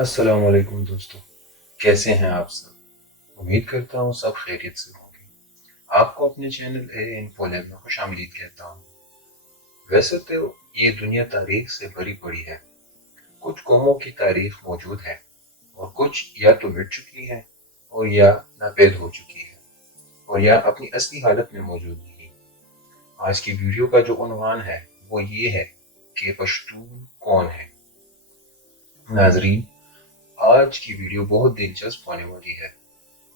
السلام علیکم دوستو، کیسے ہیں آپ سب؟ امید کرتا ہوں سب خیریت سے ہوں گے۔ آپ کو اپنے چینل اے انفو لیب میں خوش آمدید کہتا ہوں۔ ویسے تو یہ دنیا تاریخ سے بھری پڑی ہے، کچھ قوموں کی تاریخ موجود ہے اور کچھ یا تو مٹ چکی ہے اور یا ناپید ہو چکی ہے اور یا اپنی اصلی حالت میں موجود نہیں۔ آج کی ویڈیو کا جو عنوان ہے وہ یہ ہے کہ پشتون کون ہے۔ ناظرین، آج کی ویڈیو بہت دلچسپ ہونے والی ہے۔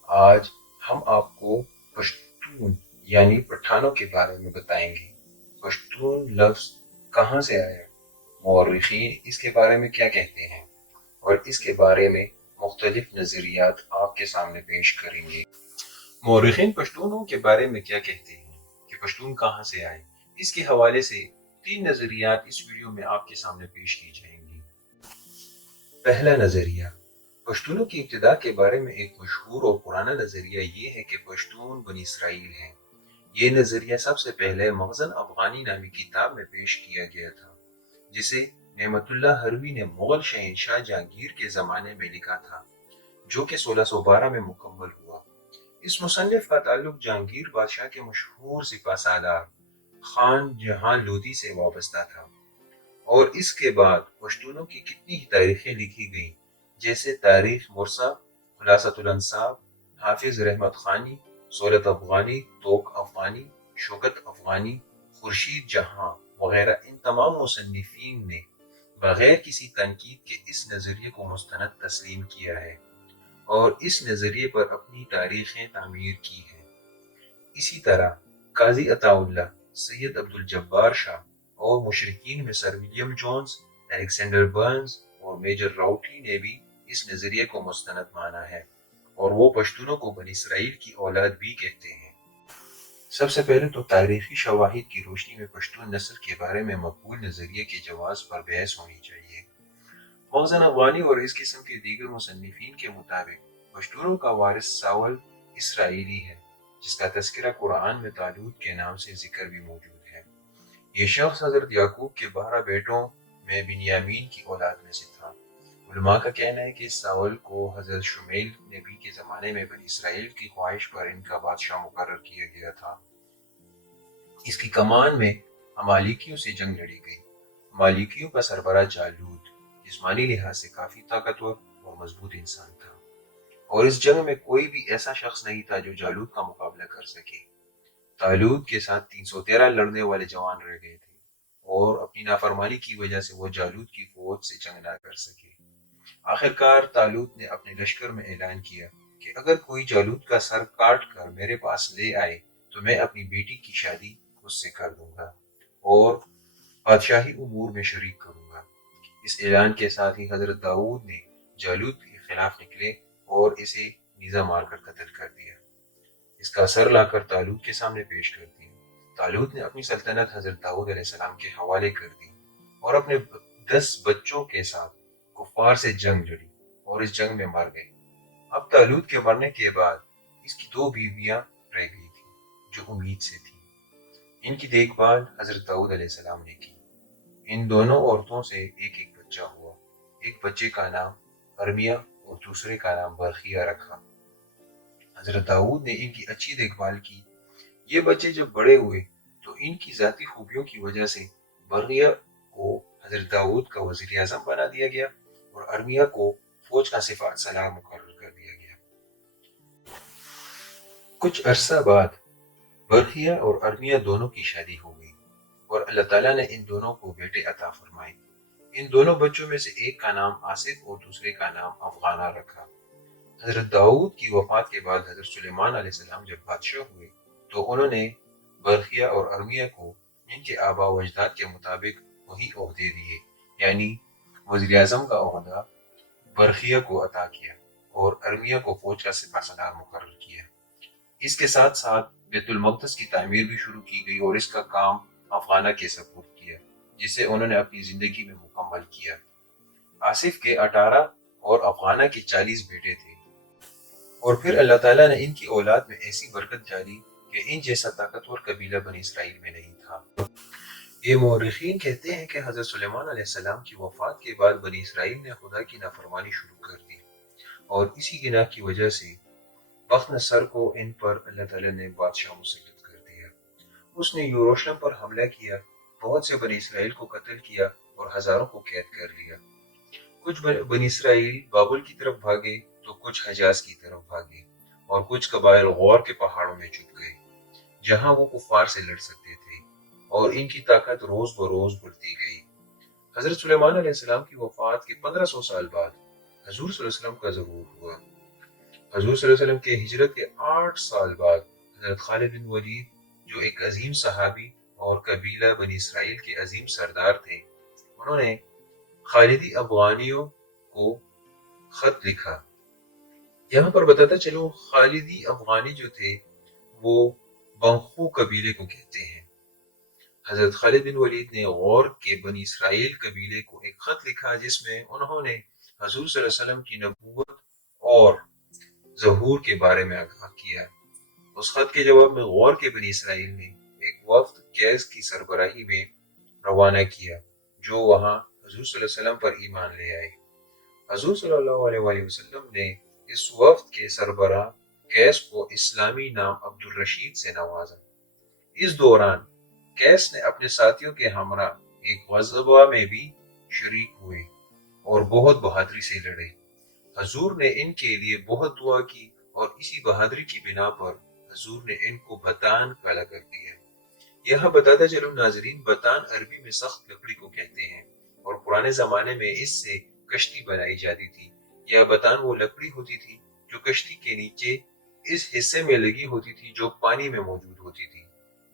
آج ہم آپ کو پشتون یعنی پٹھانوں کے بارے میں بتائیں گے۔ پشتون لفظ کہاں سے آیا، مورخین اس کے بارے میں کیا کہتے ہیں اور اس کے بارے میں مختلف نظریات آپ کے سامنے پیش کریں گے۔ مورخین پشتونوں کے بارے میں کیا کہتے ہیں کہ پشتون کہاں سے آئے، اس کے حوالے سے 3 نظریات اس ویڈیو میں آپ کے سامنے پیش کی جائیں گی۔ پہلا نظریہ، پشتونوں کی ابتدا کے بارے میں ایک مشہور اور پرانا نظریہ یہ ہے کہ پشتون بنی اسرائیل ہیں۔ یہ نظریہ سب سے پہلے مخزن افغانی نامی کتاب میں پیش کیا گیا تھا، جسے نعمت اللہ ہروی نے مغل شہنشاہ جہانگیر کے زمانے میں لکھا تھا، جو کہ 1612 میں مکمل ہوا۔ اس مصنف کا تعلق جہانگیر بادشاہ کے مشہور سپہ سالار خان جہاں لودھی سے وابستہ تھا، اور اس کے بعد پشتونوں کی کتنی ہی تاریخیں لکھی گئیں، جیسے تاریخ مرصع، خلاصۃ الانساب، حافظ رحمت خانی، سولت افغانی، توق افغانی، شوکت افغانی، خورشید جہاں وغیرہ۔ ان تمام مصنفین نے بغیر کسی تنقید کے اس نظریے کو مستند تسلیم کیا ہے اور اس نظریے پر اپنی تاریخیں تعمیر کی ہیں۔ اسی طرح قاضی عطاء اللہ، سید عبدالجبار شاہ اور مشرقین میں سر ولیم جونز، الیگزینڈر برنز اور میجر راؤٹی نے بھی اس نظریے کو مستند مانا ہے، اور وہ پشتونوں کو بنی اسرائیل کی اولاد بھی کہتے ہیں۔ سب سے پہلے تو تاریخی شواہد کی روشنی میں پشتون نسل کے بارے میں مقبول نظریے کے جواز پر بحث ہونی چاہیے۔ مخزن افغانی اور اس قسم کے دیگر مصنفین کے مطابق پشتونوں کا وارث ساول اسرائیلی ہے، جس کا تذکرہ قرآن میں طالوت کے نام سے ذکر بھی موجود ہے۔ یہ شخص حضرت یعقوب کے 12 بیٹوں میں بنیامین کی اولاد میں سے تھا۔ علماء کا کہنا ہے کہ ساول کو حضرت شمیل نبی کے زمانے میں بنی اسرائیل کی خواہش پر ان کا بادشاہ مقرر کیا گیا تھا۔ اس کی کمان میں امالیکیوں سے جنگ لڑی گئی۔ امالیکیوں کا سربراہ جالوت جسمانی لحاظ سے کافی طاقتور اور مضبوط انسان تھا، اور اس جنگ میں کوئی بھی ایسا شخص نہیں تھا جو جالوت کا مقابلہ کر سکے۔ طالوت کے ساتھ 313 لڑنے والے جوان رہ گئے تھے، اور اپنی نافرمانی کی وجہ سے وہ جالوت کی فوج سے جنگ نہ کر سکے۔ آخرکار طالوت نے اپنے لشکر میں اعلان کیا کہ اگر کوئی جالوت کا سر کاٹ کر میرے پاس لے آئے تو میں اپنی بیٹی کی شادی اس سے کر دوں گا اور بادشاہی امور میں شریک کروں گا۔ اس اعلان کے ساتھ ہی حضرت داؤد نے جالوت کے خلاف نکلے اور اسے نیزہ مار کر قتل کر دیا۔ اس کا سر لا کر طالوت کے سامنے پیش کر دیا۔ طالوت نے اپنی سلطنت حضرت داؤد علیہ السلام کے حوالے کر دی اور اپنے 10 بچوں کے ساتھ کفار سے جنگ لڑی اور اس جنگ میں مر گئے۔ اب طالوت کے مرنے کے بعد اس کی 2 بیویاں رہ گئی تھیں جو امید سے تھیں۔ ان کی دیکھ بھال حضرت داؤد علیہ السلام نے کی۔ ان دونوں عورتوں سے ایک ایک بچہ ہوا۔ ایک بچے کا نام ارمیا اور دوسرے کا نام برخیہ رکھا۔ حضرت داؤد نے ان کی اچھی دیکھ بھال کی۔ یہ بچے جب بڑے ہوئے تو ان کی ذاتی خوبیوں کی وجہ سے برخیہ کو حضرت داؤد کا وزیر اعظم بنا دیا گیا اور ارمیا کو فوج کا سپہ سالار مقرر کر دیا گیا۔ کچھ عرصہ بعد برخیہ اور ارمیا دونوں کی شادی ہو گئی اور اللہ تعالیٰ نے ان دونوں کو بیٹے عطا فرمائے۔ ان دونوں بچوں میں سے ایک کا نام آصف اور دوسرے کا نام افغانہ رکھا۔ حضرت داؤد کی وفات کے بعد حضرت سلیمان علیہ السلام جب بادشاہ ہوئے تو انہوں نے برخیہ اور ارمیا کو ان کے آباء و اجداد کے مطابق وہی عہدے دیے، یعنی وزیر اعظم کا عہدہ برخیہ کو عطا کیا اور ارمیا کو فوج کا سپہ سالار مقرر کیا۔ اس کے ساتھ ساتھ بیت المقدس کی تعمیر بھی شروع کی گئی اور اس کا کام افغانہ کے سپرد کیا، جسے انہوں نے اپنی زندگی میں مکمل کیا۔ آصف کے 18 اور افغانہ کے 40 بیٹے تھے، اور پھر اللہ تعالیٰ نے ان کی اولاد میں ایسی برکت ڈالی کہ ان جیسا طاقتور قبیلہ بنی اسرائیل میں نہیں تھا۔ یہ مورخین کہتے ہیں کہ حضرت سلیمان علیہ السلام کی وفات کے بعد بنی اسرائیل نے خدا کی نافرمانی شروع کر دی، اور اسی گناہ کی وجہ سے بخت نصر کو ان پر اللہ تعالیٰ نے بادشاہ مسلط کر دیا۔ اس نے یروشلم پر حملہ کیا، بہت سے بنی اسرائیل کو قتل کیا اور ہزاروں کو قید کر لیا۔ کچھ بنی اسرائیل بابل کی طرف بھاگے تو کچھ حجاز کی طرف بھاگے، اور کچھ قبائل غور کے پہاڑوں میں چھپ گئے جہاں وہ کفار سے لڑ سکتے تھے، اور ان کی طاقت روز بروز بڑھتی گئی۔ حضرت سلیمان علیہ السلام کی وفات کے 1500 سال بعد حضور صلی اللہ علیہ وسلم کا ظہور ہوا۔ حضور صلی اللہ علیہ وسلم کے ہجرت کے 8 سال بعد حضرت خالد بن ولید، جو ایک عظیم صحابی اور قبیلہ بنی اسرائیل کے عظیم سردار تھے، انہوں نے خالدی افغانیوں کو خط لکھا۔ یہاں پر بتاتا چلوں، خالدی افغانی جو تھے وہ بنخو قبیلے کو کہتے ہیں۔ حضرت خالد بن ولید نے غور کے بنی اسرائیل قبیلے کو ایک خط لکھا جس میں انہوں نے حضور صلی اللہ علیہ وسلم کی نبوت اور ظہور کے بارے میں آگاہ کیا۔ اس خط کے جواب میں غور کے بنی اسرائیل نے ایک وفد کیس کی سربراہی میں روانہ کیا جو وہاں حضور صلی اللہ علیہ وسلم پر ایمان لے آئے۔ حضور صلی اللہ علیہ وآلہ وسلم نے اس وفد کے سربراہ کیس کو اسلامی نام عبد الرشید سے نوازا۔ اس دوران کیس نے اپنے ساتھیوں کے ہمراہ ایک غزوہ میں بھی شریک ہوئے اور بہت بہادری سے لڑے۔ حضور نے ان کے لیے بہت دعا کی، اور اسی بہادری کی بنا پر حضور نے ان کو بتان کا لقب دیا۔ یہاں بتاتا چلوں ناظرین، بتان عربی میں سخت لکڑی کو کہتے ہیں، اور پرانے زمانے میں اس سے کشتی بنائی جاتی تھی۔ یہ بتان وہ لکڑی ہوتی تھی جو کشتی کے نیچے اس حصے میں لگی ہوتی تھی جو پانی میں موجود ہوتی تھی،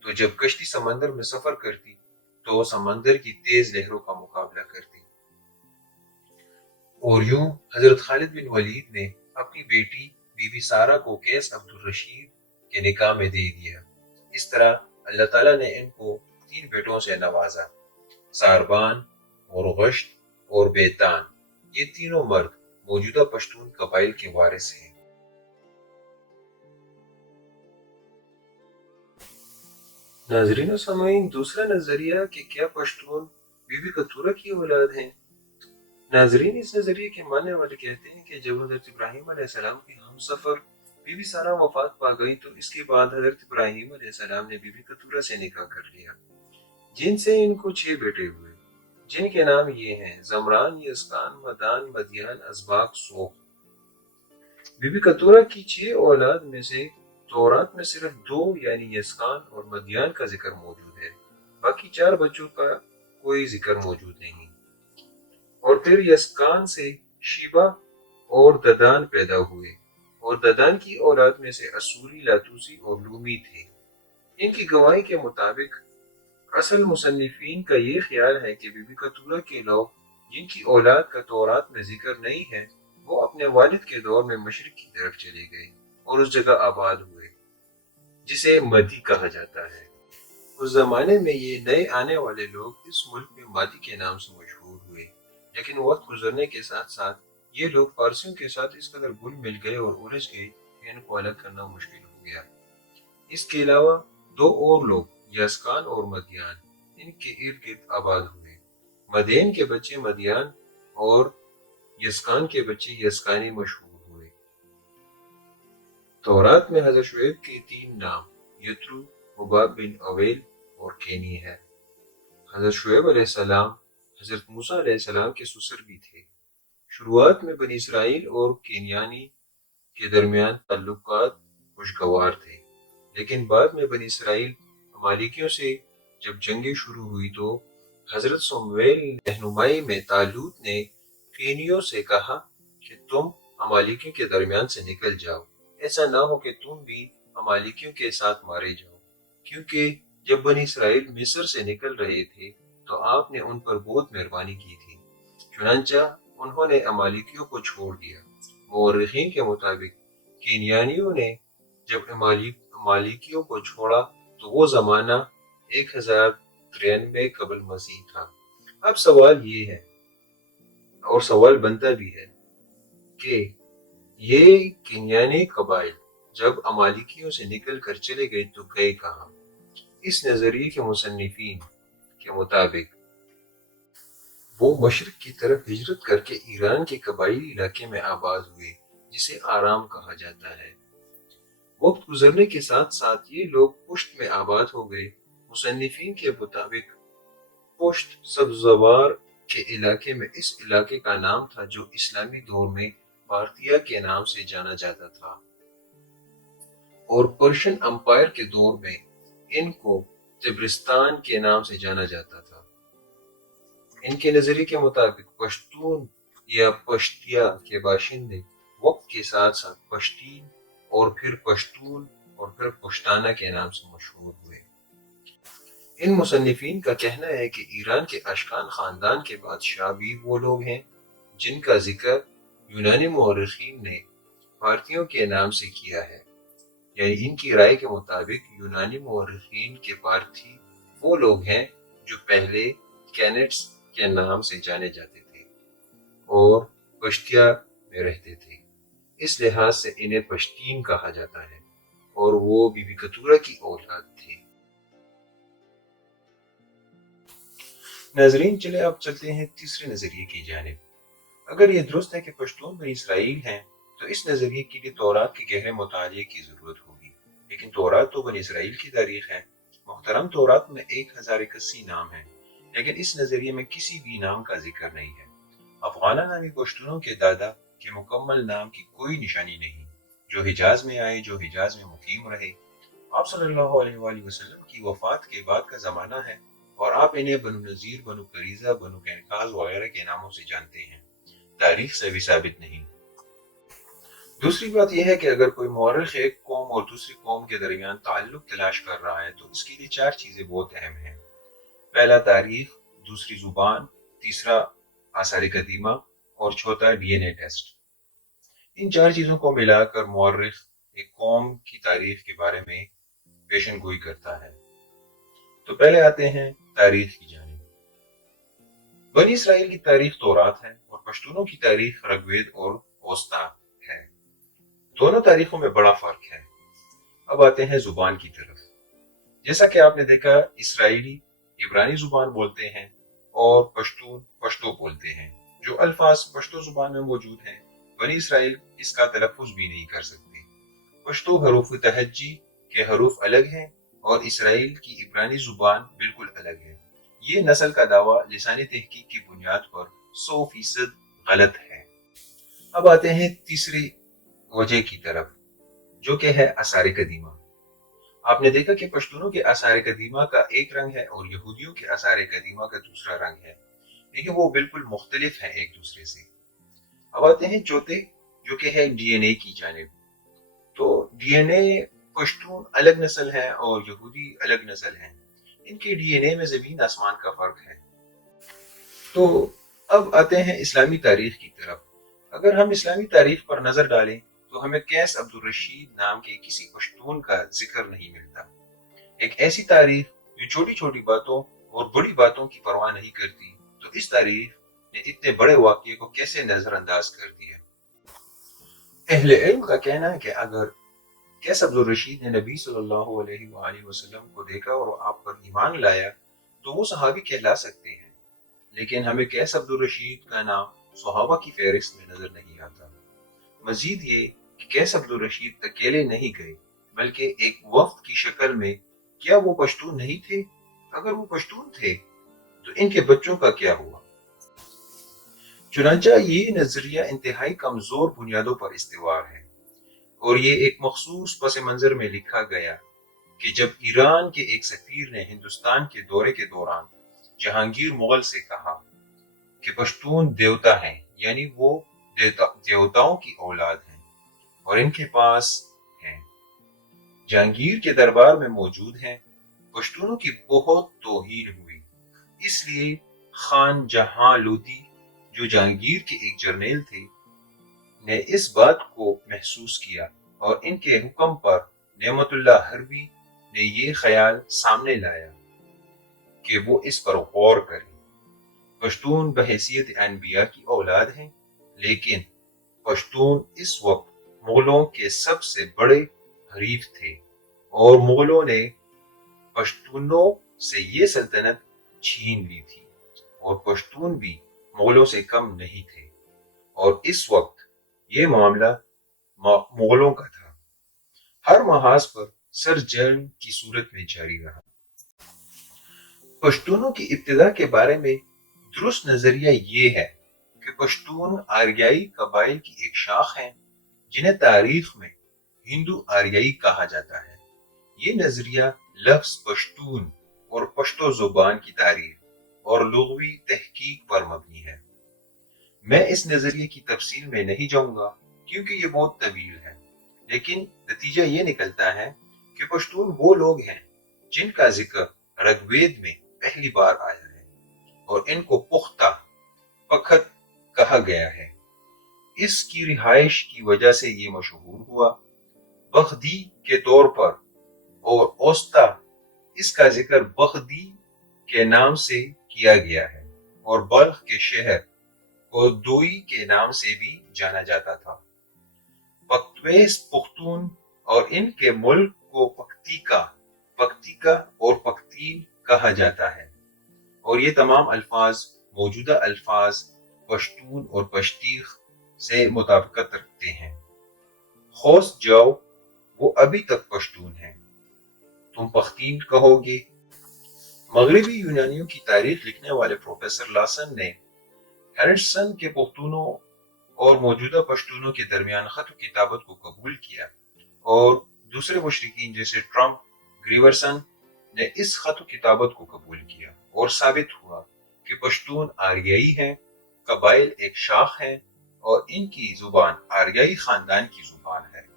تو جب کشتی سمندر میں سفر کرتی تو وہ سمندر کی تیز لہروں کا مقابلہ کرتی۔ اور یوں حضرت خالد بن ولید نے اپنی بیٹی بی بی سارہ کو قیس عبد الرشید کے نکاح میں دے دیا۔ اس طرح اللہ تعالیٰ نے ان کو 3 بیٹوں سے نوازا، ساربان اور غشت اور بیتان۔ یہ تینوں مرد موجودہ پشتون قبائل کے وارث ہیں۔ ناظرین و سامعین، دوسرا نظریہ کہ کیا پشتون بی بی کتورہ کی اولاد ہیں۔ ناظرین، اس نظریے کے ماننے والے کہتے ہیں کہ جب حضرت ابراہیم علیہ السلام کی ہم سفر بی بی سارہ وفات پا گئی تو اس کے بعد حضرت ابراہیم علیہ السلام نے بی بی کتورہ سے نکاح کر لیا، جن سے ان کو 6 بیٹے ہوئے، جن کے نام یہ ہیں: زمران، یسکان، مدان، مدیان، اسباق، سوق۔ بی بی کتورہ کی 6 اولاد میں سے تورات میں صرف 2 یعنی یسکان اور مدیان کا ذکر موجود ہے، باقی 4 بچوں کا کوئی ذکر موجود نہیں۔ اور پھر یسکان سے شیبہ اور ددان پیدا ہوئے، اور ددان کی اولاد میں سے اسوری، لاتوسی اور لومی تھے۔ ان کی گواہی کے مطابق اصل مصنفین کا یہ خیال ہے کہ بی بی کتورہ کے لوگ جن کی اولاد کا تورات میں ذکر نہیں ہے، وہ اپنے والد کے دور میں مشرق کی طرف چلے گئے اور اس جگہ آباد ہوئے جسے مدی کہا جاتا ہے۔ اس زمانے میں یہ نئے آنے والے لوگ اس ملک میں مادی کے نام سے مشہور ہوئے، لیکن وقت گزرنے کے ساتھ ساتھ یہ لوگ فارسیوں کے ساتھ اس قدر گل مل گئے اور الجھ گئے کہ ان کو الگ کرنا مشکل ہو گیا۔ اس کے علاوہ 2 اور لوگ، یسکان اور مدیان، ان کے ارد گرد آباد ہوئے۔ مدین کے بچے مدیان اور یسکان کے بچے یسکانی مشہور ہوئے۔ تورات میں حضرت شعیب کے 3 نام یترو، حباب بن اویل اور کینی ہے۔ حضرت شعیب علیہ السلام حضرت موسیٰ علیہ السلام کے سسر بھی تھے۔ شروعات میں بنی اسرائیل اور کینیانی کے درمیان تعلقات خوشگوار تھے، لیکن بعد میں بنی اسرائیل امالیکیوں سے جب جنگیں شروع ہوئی تو حضرت سمویل رہنمائی میں طالوت نے کینیوں سے کہا کہ تم امالیکیوں کے درمیان سے نکل جاؤ، ایسا نہ ہو کہ تم بھی امالیکیوں کے ساتھ مارے جاؤ، کیونکہ جب بنی اسرائیل مصر سے نکل رہے تھے تو آپ نے ان پر بہت مہربانی کی تھی، چنانچہ انہوں نے امالیکیوں کو چھوڑ دیا۔ مورخین کے مطابق کینیانیوں نے جب امالیکیوں کو چھوڑا تو وہ زمانہ 1093 قبل مسیح تھا۔ اب سوال یہ ہے، اور سوال بنتا بھی ہے، کہ یہ کینیانی قبائل جب امالیکیوں سے نکل کر چلے گئے تو گئے کہاں؟ اس نظریے کے مصنفین کہ کے مطابق وہ مشرق کی طرف ہجرت کر کے ایران کے قبائلی علاقے میں آباد ہوئے جسے آرام کہا جاتا ہے۔ وقت گزرنے کے ساتھ ساتھ یہ لوگ پشت میں آباد ہو گئے۔ مصنفین کے مطابق پشت سبزوار کے علاقے میں اس علاقے کا نام تھا جو اسلامی دور میں پارتھیا کے نام سے جانا جاتا تھا، اور پرشین امپائر کے دور میں ان کو تبرستان کے نام سے جانا جاتا تھا۔ ان کے نظریے کے مطابق پشتون یا پشتیا کے باشندے وقت کے ساتھ ساتھ پشتین اور پھر پشتون اور پھر پشتانہ کے نام سے مشہور ہوئے۔ ان مصنفین کا کہنا ہے کہ ایران کے اشکان خاندان کے بادشاہ بھی وہ لوگ ہیں جن کا ذکر یونانی مورخین نے پارتھیوں کے نام سے کیا ہے، یعنی ان کی رائے کے مطابق یونانی مورخین کے پارتھی وہ لوگ ہیں جو پہلے کینٹس کے نام سے جانے جاتے تھے اور پشتیا میں رہتے تھے، اس لحاظ سے انہیں پشتین کہا جاتا ہے، اور وہ بی بی کتورہ کی اولاد تھے۔ ناظرین، چلے اب چلتے ہیں تیسرے نظریے کی جانب۔ اگر یہ درست ہے کہ پشتون بنی اسرائیل ہیں تو اس نظریے کے لیے تورات کے گہرے مطالعے کی ضرورت ہوگی، لیکن تورات تو بنی اسرائیل کی تاریخ ہے۔ محترم، تورات میں 1081 نام ہیں، لیکن اس نظریے میں کسی بھی نام کا ذکر نہیں ہے۔ افغانہ نامی پشتونوں کے دادا کے مکمل نام کی کوئی نشانی نہیں، جو حجاز میں آئے، جو حجاز میں مقیم رہے۔ آپ صلی اللہ علیہ وآلہ وسلم کی وفات کے بعد کا زمانہ ہے، اور آپ انہیں بنو نذیر، بنو قریظہ، بنو قینقاز وغیرہ کے ناموں سے جانتے ہیں، تاریخ سے بھی ثابت نہیں۔ دوسری بات یہ ہے کہ اگر کوئی مورخ ایک قوم اور دوسری قوم کے درمیان تعلق تلاش کر رہا ہے تو اس کے لیے 4 چیزیں بہت اہم ہیں۔ پہلا تاریخ، دوسری زبان، تیسرا آثار قدیمہ، اور چوتھا ڈی این اے ٹیسٹ۔ ان 4 چیزوں کو ملا کر مورخ ایک قوم کی تاریخ کے بارے میں پیشن گوئی کرتا ہے۔ تو پہلے آتے ہیں تاریخ کی جانب۔ بنی اسرائیل کی تاریخ تورات ہے اور پشتونوں کی تاریخ رگوید اور اوستا ہے۔ دونوں تاریخوں میں بڑا فرق ہے۔ اب آتے ہیں زبان کی طرف۔ جیسا کہ آپ نے دیکھا، اسرائیلی عبرانی زبان بولتے ہیں اور پشتون پشتو بولتے ہیں۔ جو الفاظ پشتو زبان میں موجود ہیں، بنی اسرائیل اس کا تلفظ بھی نہیں کر سکتے۔ پشتو حروف تہجی کے حروف الگ ہیں اور اسرائیل کی عبرانی زبان بالکل الگ ہے۔ یہ نسل کا دعویٰ لسانی تحقیق کی بنیاد پر 100% غلط ہے۔ اب آتے ہیں تیسری وجہ کی طرف، جو کہ ہے آثار قدیمہ۔ آپ نے دیکھا کہ پشتونوں کے آثار قدیمہ کا ایک رنگ ہے اور یہودیوں کے آثار قدیمہ کا دوسرا رنگ ہے، لیکن وہ بالکل مختلف ہیں ایک دوسرے سے۔ اب آتے ہیں چوتھے، جو کہ ہے ڈی این اے کی جانب۔ تو ڈی این اے پشتون الگ نسل ہے اور یہودی الگ نسل ہیں، ان کے ڈی این اے میں زمین آسمان کا فرق ہے۔ تو اب آتے ہیں اسلامی تاریخ کی طرف۔ اگر ہم اسلامی تاریخ پر نظر ڈالیں تو ہمیں قیس عبدالرشید نام کے کسی پشتون کا ذکر نہیں ملتا۔ ایک ایسی تاریخ جو چھوٹی چھوٹی باتوں اور بڑی باتوں کی پرواہ نہیں کرتی، تو اس تاریخ نے اتنے بڑے واقعے کو کیسے نظر انداز کر دیا؟ اہل علم کا کہنا ہے کہ اگر قیس عبدالرشید نے نبی صلی اللہ علیہ وآلہ وسلم کو دیکھا اور آپ پر ایمان لایا تو وہ صحابی کہلا سکتے ہیں، لیکن ہمیں قیس عبدالرشید کا نام صحابہ کی فہرست میں نظر نہیں آتا۔ مزید یہ کہ قیس عبدالرشید اکیلے نہیں گئے بلکہ ایک وفد کی شکل میں۔ کیا وہ پشتون نہیں تھے؟ اگر وہ پشتون تھے تو ان کے بچوں کا کیا ہوا؟ چنانچہ یہ نظریہ انتہائی کمزور بنیادوں پر استوار ہے، اور یہ ایک مخصوص پس منظر میں لکھا گیا کہ جب ایران کے ایک سفیر نے ہندوستان کے دورے کے دوران جہانگیر مغل سے کہا کہ پشتون دیوتا ہیں، یعنی وہ دیوتاؤں کی اولاد ہیں اور ان کے پاس ہیں، جہانگیر کے دربار میں موجود ہیں، پشتونوں کی بہت توہین ہوئی۔ اس لیے خان جہاں لودھی، جو جہانگیر کے ایک جرنیل تھے، نے اس بات کو محسوس کیا اور ان کے حکم پر نعمت اللہ حربی نے یہ خیال سامنے لایا کہ وہ اس پر غور کریں۔ پشتون بحیثیت انبیاء کی اولاد ہیں، لیکن پشتون اس وقت مغلوں کے سب سے بڑے حریف تھے، اور مغلوں نے پشتونوں سے یہ سلطنت چھین لی تھی اور پشتون بھی مغلوں سے کم نہیں تھے، اور اس وقت یہ معاملہ مغلوں کا تھا، ہر محاذ پر سر جنگ کی صورت میں جاری رہا۔ پشتونوں کی ابتدا کے بارے میں درست نظریہ یہ ہے کہ پشتون آریائی قبائل کی ایک شاخ ہیں جنہیں تاریخ میں ہندو آریائی کہا جاتا ہے۔ یہ نظریہ لفظ پشتون اور پشتو زبان کی تعریف اور لغوی تحقیق پر مبنی ہے۔ میں اس نظریے کی تفصیل میں نہیں جاؤں گا کیونکہ یہ بہت طویل ہے، لیکن نتیجہ یہ نکلتا ہے کہ پشتون وہ لوگ ہیں جن کا ذکر رگ وید میں پہلی بار آیا ہے اور ان کو پختہ پخت کہا گیا ہے۔ اس کی رہائش کی وجہ سے یہ مشہور ہوا۔ بخدی کے طور پر اور اوستا اس کا ذکر بخدی کے نام سے کیا گیا ہے، اور بلخ کے شہر اردوئی کے نام سے بھی جانا جاتا تھا۔ پختویس پختون اور ان کے ملک کو پکتیکا اور پختین کہا جاتا ہے، اور یہ تمام الفاظ موجودہ الفاظ پشتون اور پشتیخ سے مطابقت رکھتے ہیں۔ خوست جاؤ وہ ابھی تک پشتون ہیں، تم پختین کہو گے۔ مغربی یونانیوں کی تاریخ لکھنے والے پروفیسر لاسن نے ہینڈرسن کے پختونوں اور موجودہ پشتونوں کے درمیان خط و کتابت کو قبول کیا، اور دوسرے مشرقین جیسے ٹرمپ گریورسن نے اس خط و کتابت کو قبول کیا، اور ثابت ہوا کہ پشتون آریائی ہیں، قبائل ایک شاخ ہیں، اور ان کی زبان آریائی خاندان کی زبان ہے۔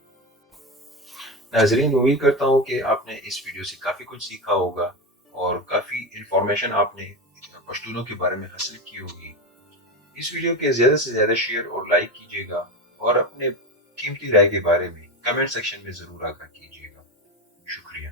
ناظرین، امید کرتا ہوں کہ آپ نے اس ویڈیو سے کافی کچھ سیکھا ہوگا اور کافی انفارمیشن آپ نے پشتونوں کے بارے میں حاصل کی ہوگی۔ اس ویڈیو کے زیادہ سے زیادہ شیئر اور لائک کیجیے گا، اور اپنے قیمتی رائے کے بارے میں کمنٹ سیکشن میں ضرور آگاہ کیجیے گا۔ شکریہ۔